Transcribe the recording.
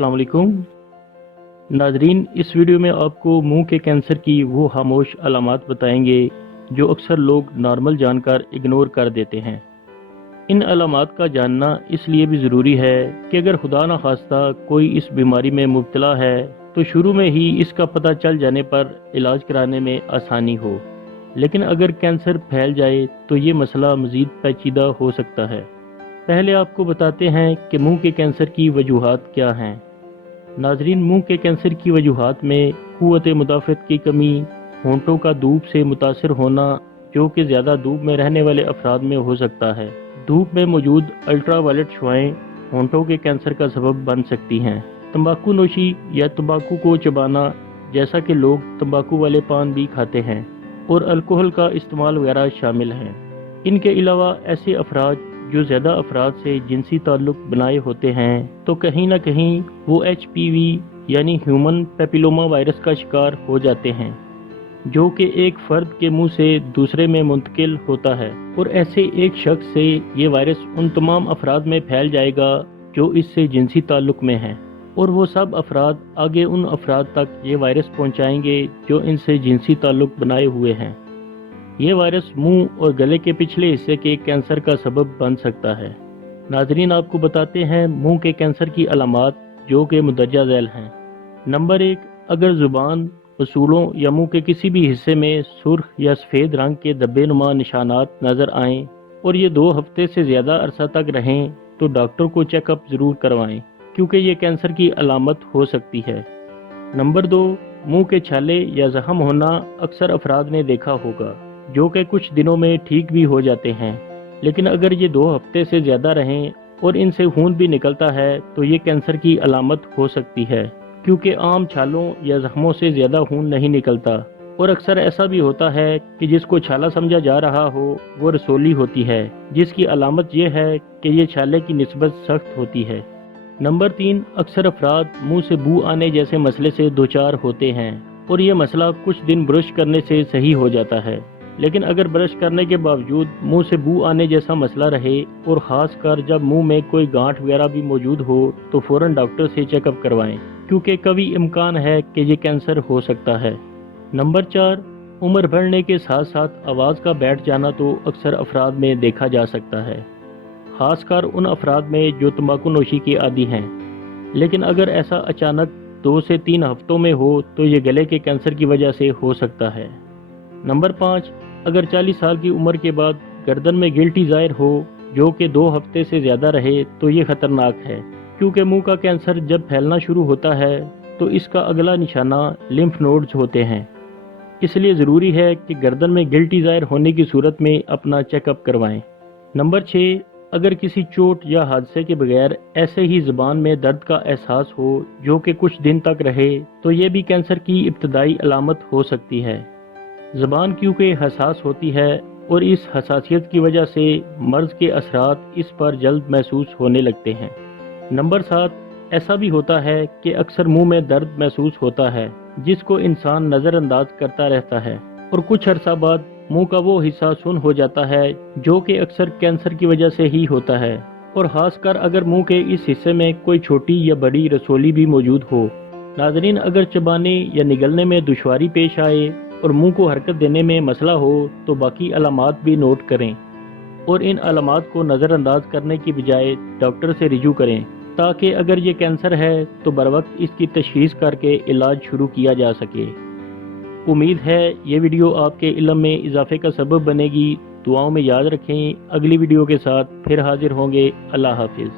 अस्सलाम वालेकुम नाजरीन, इस वीडियो में आपको मुंह के कैंसर की वो खामोश अलामात बताएंगे जो अक्सर लोग नॉर्मल जानकर इग्नोर कर देते हैं। इन अलामात का जानना इसलिए भी ज़रूरी है कि अगर खुदा न खास्ता कोई इस बीमारी में मुब्तला है तो शुरू में ही इसका पता चल जाने पर इलाज कराने में आसानी हो, लेकिन अगर कैंसर फैल जाए तो ये मसला मज़ीद पेचीदा हो सकता है। पहले आपको बताते हैं कि मुंह के कैंसर की वजूहात क्या हैं। नाजरीन, मुंह के कैंसर की वजूहात में क़ुव्वत मुदाफ़त की कमी, होंठों का धूप से मुतासर होना जो कि ज़्यादा धूप में रहने वाले अफराद में हो सकता है। धूप में मौजूद अल्ट्रावायलेट शुआएं होंठों के कैंसर का सबब बन सकती हैं। तंबाकू नोशी या तंबाकू को चबाना, जैसा कि लोग तंबाकू वाले पान भी खाते हैं, और अल्कोहल का इस्तेमाल वगैरह शामिल हैं। इनके अलावा ऐसे अफराद जो ज़्यादा अफराद से जिनसी ताल्लुक़ बनाए होते हैं तो कहीं ना कहीं वो HPV यानी ह्यूमन पेपिलोमा वायरस का शिकार हो जाते हैं, जो कि एक फ़र्द के मुंह से दूसरे में मुंतकिल होता है, और ऐसे एक शख्स से ये वायरस उन तमाम अफराद में फैल जाएगा जो इससे जिनसी ताल्लुक़ में हैं, और वो सब अफराद आगे उन अफराद तक ये वायरस पहुंचाएंगे जो इनसे जिनसी ताल्लुक़ बनाए हुए हैं। ये वायरस मुंह और गले के पिछले हिस्से के कैंसर का सबब बन सकता है। नाजरीन, आपको बताते हैं मुंह के कैंसर की अलामात जो कि मुंदरजा झैल हैं। नंबर 1, अगर ज़ुबान, वसूलों या मुंह के किसी भी हिस्से में सुर्ख या सफ़ेद रंग के धब्बे नुमा निशानात नज़र आएँ और ये 2 हफ्ते से ज़्यादा अरसा तक रहें तो डॉक्टर को चेकअप ज़रूर करवाएं, क्योंकि ये कैंसर की अलामत हो सकती है। नंबर 2, मुंह के छाले या ज़ख्म होना अक्सर अफराद ने देखा होगा, जो कि कुछ दिनों में ठीक भी हो जाते हैं, लेकिन अगर ये 2 हफ्ते से ज़्यादा रहें और इनसे खून भी निकलता है तो ये कैंसर की अलामत हो सकती है, क्योंकि आम छालों या जख्मों से ज़्यादा खून नहीं निकलता, और अक्सर ऐसा भी होता है कि जिसको छाला समझा जा रहा हो वो रसोली होती है, जिसकी अलामत ये है कि ये छाले की निस्बत सख्त होती है। नंबर 3, अक्सर अफराद मुँह से बू आने जैसे मसले से दोचार होते हैं, और ये मसला कुछ दिन ब्रश करने से सही हो जाता है, लेकिन अगर ब्रश करने के बावजूद मुंह से बू आने जैसा मसला रहे और ख़ास कर जब मुंह में कोई गांठ वगैरह भी मौजूद हो तो फ़ौरन डॉक्टर से चेकअप करवाएं, क्योंकि कभी इम्कान है कि ये कैंसर हो सकता है। नंबर 4, उम्र बढ़ने के साथ साथ आवाज़ का बैठ जाना तो अक्सर अफराद में देखा जा सकता है, ख़ासकर उन अफराद में जो तंबाकू नोशी के आदी हैं, लेकिन अगर ऐसा अचानक 2 से 3 हफ्तों में हो तो ये गले के कैंसर की वजह से हो सकता है। नंबर 5, अगर 40 साल की उम्र के बाद गर्दन में गिल्टी ज़ाहिर हो जो कि 2 हफ्ते से ज़्यादा रहे तो ये ख़तरनाक है, क्योंकि मुंह का कैंसर जब फैलना शुरू होता है तो इसका अगला निशाना लिम्फ नोड्स होते हैं। इसलिए ज़रूरी है कि गर्दन में गिल्टी ज़ाहिर होने की सूरत में अपना चेकअप करवाएं। नंबर 6, अगर किसी चोट या हादसे के बगैर ऐसे ही ज़ुबान में दर्द का एहसास हो जो कि कुछ दिन तक रहे तो ये भी कैंसर की इब्तदाई अलामत हो सकती है। ज़बान क्योंकि हसास होती है और इस हसासियत की वजह से मर्ज़ के असरात इस पर जल्द महसूस होने लगते हैं। नंबर 7, ऐसा भी होता है कि अक्सर मुंह में दर्द महसूस होता है जिसको इंसान नज़रअंदाज करता रहता है, और कुछ अरसा बाद मुंह का वो हिस्सा सुन्न हो जाता है जो कि अक्सर कैंसर की वजह से ही होता है, और ख़ासकर अगर मुंह के इस हिस्से में कोई छोटी या बड़ी रसोली भी मौजूद हो। नाज़रीन, अगर चबाने या निगलने में दुश्वारी पेश आए और मुंह को हरकत देने में मसला हो तो बाकी अलामात भी नोट करें, और इन अलामात को नज़रअंदाज करने की बजाय डॉक्टर से रिजू करें, ताकि अगर ये कैंसर है तो बर वक्त इसकी तशख़ीस करके इलाज शुरू किया जा सके। उम्मीद है ये वीडियो आपके इल्म में इजाफे का सबब बनेगी। दुआओं में याद रखें। अगली वीडियो के साथ फिर हाजिर होंगे। अल्लाह हाफिज़।